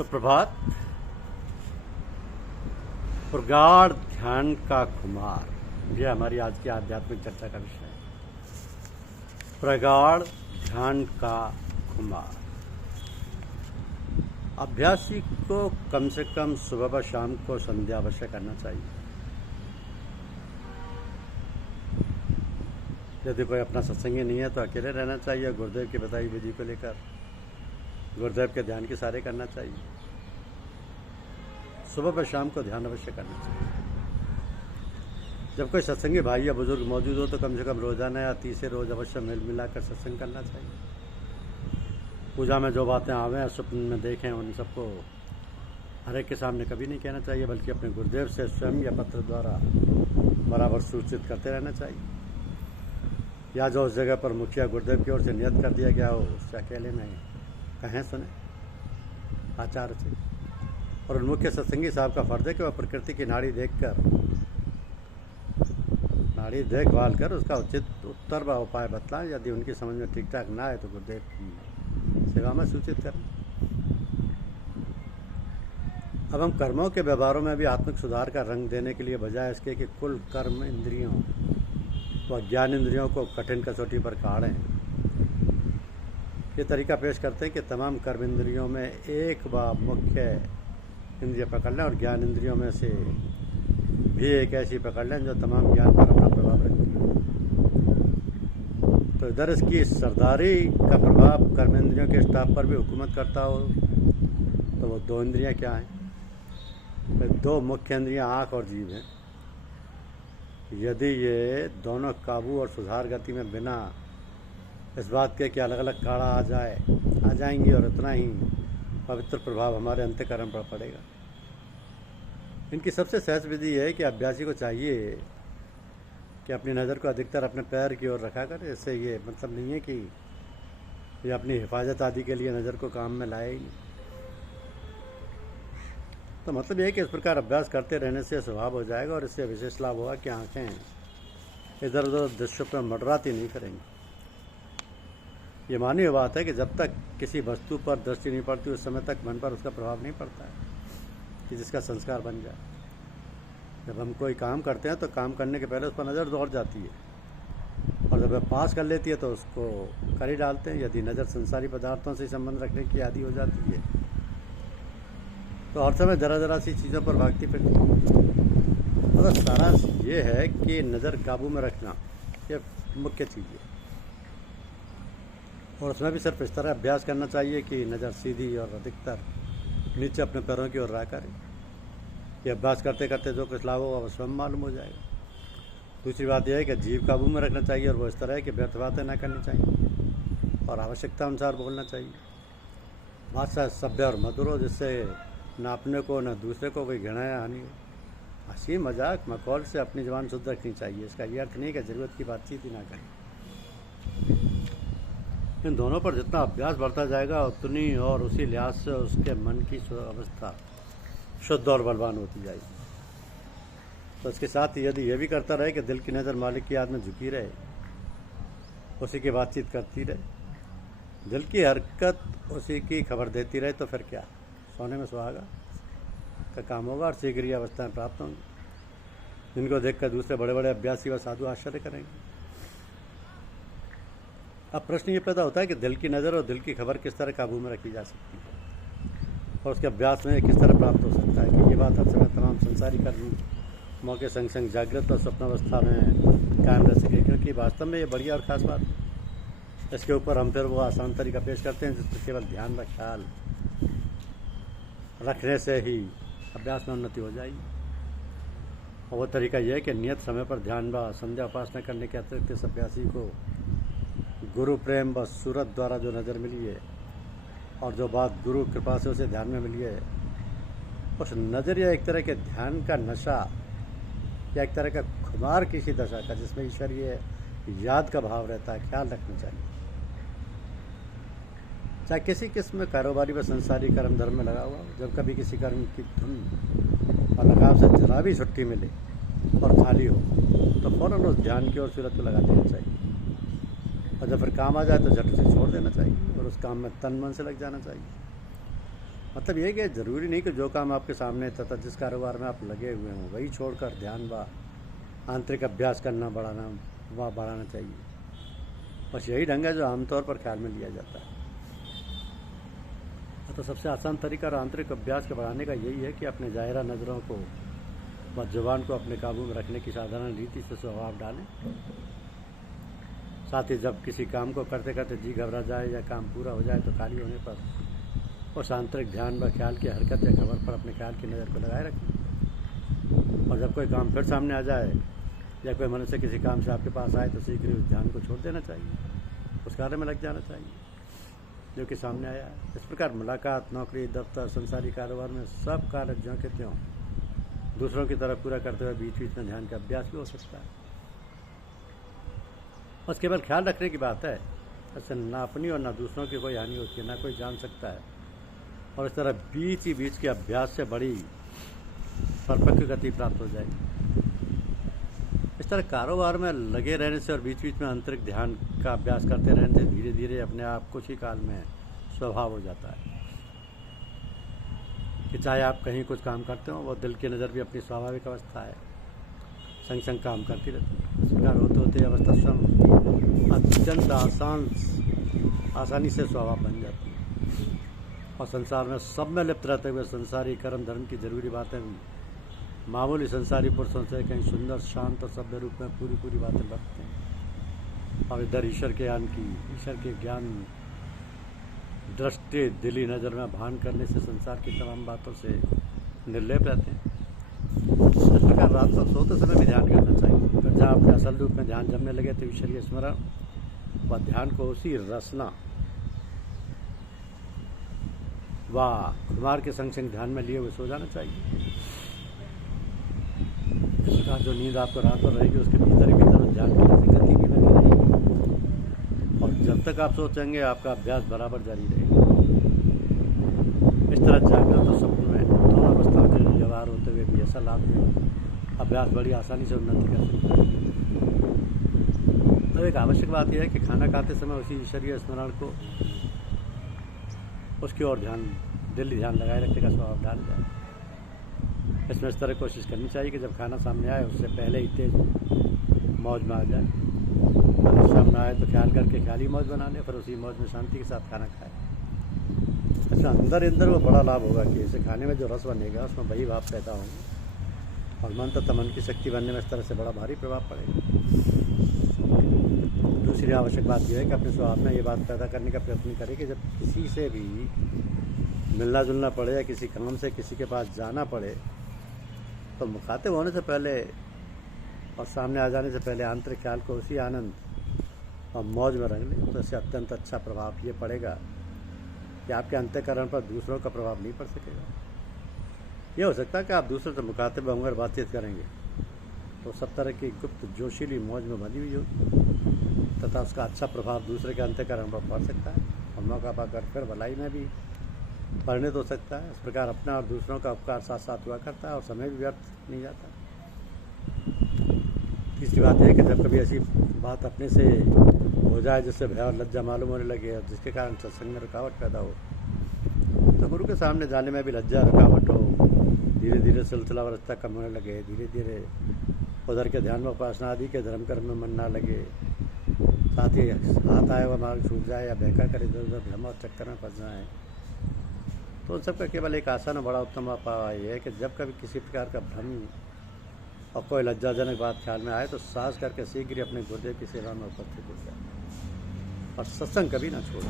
सुप्रभात। प्रगाढ़ ध्यान का खुमार, यह हमारी आज की आध्यात्मिक चर्चा का विषय है। प्रगाढ़ ध्यान का खुमार। अभ्यासी को कम से कम सुबह व शाम को संध्या अवश्य करना चाहिए। यदि कोई अपना सत्संगी नहीं है तो अकेले रहना चाहिए। गुरुदेव की बताई विधि को लेकर गुरुदेव के ध्यान के सारे करना चाहिए। सुबह व शाम को ध्यान अवश्य करना चाहिए। जब कोई सत्संगी भाई या बुजुर्ग मौजूद हो तो कम से कम रोजाना या तीसरे रोज अवश्य मिल मिलाकर सत्संग करना चाहिए। पूजा में जो बातें आवें स्वप्न में देखें उन सबको हर एक के सामने कभी नहीं कहना चाहिए, बल्कि अपने गुरुदेव से स्वयं या पत्र द्वारा बराबर सूचित करते रहना चाहिए। या जो उस जगह पर मुखिया गुरुदेव की ओर से नियत कर दिया गया हो उससे अकेले में कहें सुने आचार्य से। और उन मुख्य सत्संगी साहब का फर्ज है कि वह प्रकृति की नाड़ी देखभाल कर उसका उचित उत्तर व उपाय बतलाएं। यदि उनकी समझ में ठीक ठाक ना आए तो गुरुदेव की सेवा में सूचित करें। अब हम कर्मों के व्यवहारों में भी आत्मिक सुधार का रंग देने के लिए बजाय इसके कि कुल कर्म इंद्रियों व ज्ञान इंद्रियों को कठिन कसौटी पर काढ़ें, ये तरीका पेश करते हैं कि तमाम कर्म इंद्रियों में एक व मुख्य इंद्रिय पकड़ लें और ज्ञान इंद्रियों में से भी एक ऐसी पकड़ लें जो तमाम ज्ञान पर अपना प्रभाव रखती है। तो इधर इसकी सरदारी का प्रभाव कर्म इंद्रियों के स्टाफ पर भी हुकूमत करता हो तो वो दो इंद्रियां क्या हैं? दो मुख्य इंद्रियां आँख और जीभ हैं। यदि ये दोनों काबू और सुधार गति में बिना इस बात के कि अलग अलग काढ़ा आ जाएंगी और इतना ही पवित्र प्रभाव हमारे अंतःकरण पर पड़ेगा। इनकी सबसे सहज विधि है कि अभ्यासी को चाहिए कि अपनी नज़र को अधिकतर अपने पैर की ओर रखा करे। इससे ये मतलब नहीं है कि ये अपनी हिफाजत आदि के लिए नज़र को काम में लाए ही नहीं। तो मतलब यह है कि इस प्रकार अभ्यास करते रहने से स्वभाव हो जाएगा और इससे विशेष लाभ होगा कि आँखें इधर उधर दृश्यों पर मडराती नहीं करेंगी। ये मानी हुई बात है कि जब तक किसी वस्तु पर दृष्टि नहीं पड़ती उस समय तक मन पर उसका प्रभाव नहीं पड़ता है कि जिसका संस्कार बन जाए। जब हम कोई काम करते हैं तो काम करने के पहले उस पर नज़र दौड़ जाती है और जब वह पास कर लेती है तो उसको कर ही डालते हैं। यदि नज़र संसारी पदार्थों से संबंध रखने की आदि हो जाती है तो हर समय जरा सी चीज़ों पर भागती फिरती। मतलब सारा ये है कि नज़र काबू में रखना ये मुख्य चीज़ है। और उसमें भी सिर्फ इस तरह अभ्यास करना चाहिए कि नज़र सीधी और अधिकतर नीचे अपने पैरों की ओर रहा करे। ये अभ्यास करते करते जो कुछ लाभ होगा वो स्वयं मालूम हो जाएगा। दूसरी बात यह है कि जीभ काबू में रखना चाहिए और वो इस तरह है कि व्यर्थ बातें न करनी चाहिए और आवश्यकता अनुसार बोलना चाहिए। भाषा सभ्य और मधुर हो जिससे न अपने को न दूसरे को कोई घृणा या हानि हो। हंसी मजाक मखौल से अपनी जुबान शुद्ध रखनी चाहिए। इसका ये अर्थ नहीं कि ज़रूरत की बातचीत ही ना करें। इन दोनों पर जितना अभ्यास बढ़ता जाएगा उतनी और उसी लिहाज से उसके मन की अवस्था शुद्ध और बलवान होती जाएगी। तो इसके साथ ही यदि यह भी करता रहे कि दिल की नज़र मालिक की याद में झुकी रहे, उसी की बातचीत करती रहे, दिल की हरकत उसी की खबर देती रहे तो फिर क्या सोने में सुहागा का काम होगा और शीघ्र ही अवस्थाएँ प्राप्त होंगी जिनको देखकर दूसरे बड़े बड़े अभ्यासी व साधु आश्चर्य करेंगे। अब प्रश्न ये पैदा होता है कि दिल की नज़र और दिल की खबर किस तरह काबू में रखी जा सकती है और उसके अभ्यास में किस तरह प्राप्त हो सकता है कि ये बात हर समय तमाम संसारी कर्मों के संग संग जागृत और स्वप्नावस्था में कायम रह सके, क्योंकि वास्तव में ये बढ़िया और ख़ास बात है। इसके ऊपर हम फिर वो आसान तरीका पेश करते हैं जिसमें केवल ध्यान व ख्याल रखने से ही अभ्यास में उन्नति हो जाएगी। और वो तरीका यह है कि नियत समय पर ध्यान व संध्या उपासना करने के अतिरिक्त इस अभ्यासी को गुरु प्रेम व सूरत द्वारा जो नज़र मिली है और जो बात गुरु कृपा से उसे ध्यान में मिली है, उस नज़र या एक तरह के ध्यान का नशा या एक तरह का खुमार किसी दशा का जिसमें ईश्वरीय याद का भाव रहता है, ख्याल रखना चाहिए। चाहे किसी किस्म कारोबारी व संसारी कर्म धर्म में लगा हुआ हो, जब कभी किसी कर्म की धुन और लगाव से जरा भी छुट्टी मिले और खाली हो तो फौरन उस ध्यान की ओर सूरत को लगा देना चाहिए। और जब फिर काम आ जाए तो झट से छोड़ देना चाहिए और उस काम में तन मन से लग जाना चाहिए। मतलब ये कि ज़रूरी नहीं कि जो काम आपके सामने है तथा जिस कारोबार में आप लगे हुए हों वही छोड़कर ध्यान व आंतरिक अभ्यास करना बढ़ाना चाहिए। बस यही ढंग है जो आमतौर पर ख्याल में लिया जाता है। तो सबसे आसान तरीका और आंतरिक अभ्यास के बढ़ाने का यही है कि अपने ज़ाहिरा नज़रों को व जुबान को अपने काबू में रखने की साधारण रीति से स्वभाव डालें। साथ ही जब किसी काम को करते करते जी घबरा जाए या काम पूरा हो जाए तो खाली होने पर उस आंतरिक ध्यान व ख्याल की हरकत या खबर पर अपने ख्याल की नज़र को लगाए रखें। और जब कोई काम फिर सामने आ जाए या कोई मनुष्य किसी काम से आपके पास आए तो शीघ्र ही उस ध्यान को छोड़ देना चाहिए, उस कार्य में लग जाना चाहिए जो कि सामने आया है। इस प्रकार मुलाकात, नौकरी, दफ्तर, संसारी कारोबार में सब कार्य ज्यों के त्यों दूसरों की तरफ पूरा करते हुए बीच बीच में ध्यान का अभ्यास भी हो सकता है। बस केवल ख्याल रखने की बात है। ऐसे ना अपनी और ना दूसरों की कोई हानि होती है, ना कोई जान सकता है। और इस तरह बीच ही बीच के अभ्यास से बड़ी परपक्व गति प्राप्त हो जाएगी। इस तरह कारोबार में लगे रहने से और बीच बीच में आंतरिक ध्यान का अभ्यास करते रहने से धीरे धीरे अपने आप कुछ ही काल में स्वभाव हो जाता है कि चाहे आप कहीं कुछ काम करते हो, वो दिल की नज़र भी अपनी स्वाभाविक अवस्था है, संग संग काम करती रहती है। इस प्रकार होते होते अवस्था स्वयं अत्यंत आसानी से स्वभाव बन जाती है और संसार में सब में लिप्त रहते हुए संसारी कर्म धर्म की जरूरी बातें मामूली संसारी पुरुषों से कहीं सुंदर शांत और सभ्य रूप में पूरी बातें बरतते हैं। और इधर ईश्वर के ज्ञान दृष्टि दिली नज़र में भान करने से संसार की तमाम बातों से निर्लेप रहते हैं। इस प्रकार रात को सोते समय भी ध्यान करना चाहिए। फिर जहाँ अपने असल रूप में ध्यान जमने लगे तो ईश्वरीय स्मरण व ध्यान को उसी रसना व खुमार के संग संग ध्यान में लिए हुए सो जाना चाहिए। इस प्रकार जो नींद आपको रात भर रहेगी उसके भीतर ध्यान की गति भी लगी रहेगी और जब तक आप सोचेंगे आपका अभ्यास बराबर जारी रहेगा। इस तरह जागृत और सपन में दोनों अवस्थाओं के व्यवहार होते हुए भी ऐसा लाभ में अभ्यास बड़ी आसानी से उन्नति कर सकता है। तो एक आवश्यक बात यह है कि खाना खाते समय उसी ईश्वरीय स्मरण को उसकी ओर दिली ध्यान लगाए रखने का स्वभाव डाल जाए। इसमें इस तरह कोशिश करनी चाहिए कि जब खाना सामने आए उससे पहले ही तेज मौज में आ जाए। अगर सामने आए तो ख्याल करके ख्याली मौज बना ले, फिर उसी मौज में शांति के साथ खाना खाए। ऐसा अंदर वो बड़ा लाभ होगा कि इसे खाने में जो रस बनेगा उसमें वही भाव पैदा होंगे और मन तथा मन की शक्ति बनने में इस तरह से बड़ा भारी प्रभाव पड़ेगा। दूसरी आवश्यक बात यह है कि अपने स्वभाव में ये बात पैदा करने का प्रयत्न करें कि जब किसी से भी मिलना जुलना पड़े या किसी काम से किसी के पास जाना पड़े तो मुखातिब होने से पहले और सामने आ जाने से पहले आंतरिक ख्याल को उसी आनंद और मौज में रंग लें। तो इससे अत्यंत अच्छा प्रभाव ये पड़ेगा कि आपके अंतःकरण पर दूसरों का प्रभाव नहीं पड़ सकेगा। यह हो सकता है कि आप दूसरों से मुखातिब होंगे और बातचीत करेंगे तो सब तरह की गुप्त जोशीली मौज में बनी हुई होगी तथा उसका अच्छा प्रभाव दूसरे के अंतःकरण पर पड़ सकता है और मौका पाकर फिर भलाई में भी परिणत हो सकता है। इस प्रकार अपना और दूसरों का उपकार साथ साथ हुआ करता है और समय भी व्यर्थ नहीं जाता। तीसरी बात है कि जब कभी ऐसी बात अपने से हो जाए जिससे भय और लज्जा मालूम होने लगे और जिसके कारण सत्संग में रुकावट पैदा हो तो गुरु के सामने जाने में भी लज्जा रुकावट हो, धीरे धीरे सिलसिला रस्ता कम होने लगे, धीरे धीरे उधर के ध्यान में उपासना आदि के धर्म कर्म में मन ना लगे, साथ ही हाथ आए हुआ मार्ग छूट जाए या बहका कर इधर उधर भ्रम और चक्कर में फंस जाए तो उन सबका केवल एक आसान और बड़ा उत्तम उपाय यह है कि जब कभी किसी प्रकार का भ्रम और कोई लज्जाजनक बात ख्याल में आए तो साहस करके शीघ्र ही अपने गुरुदेव की सेवा में उपस्थित हो जाए और सत्संग कभी ना छोड़े।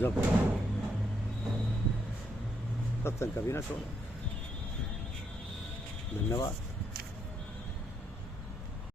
जब सत्संग कभी ना छोड़े। धन्यवाद।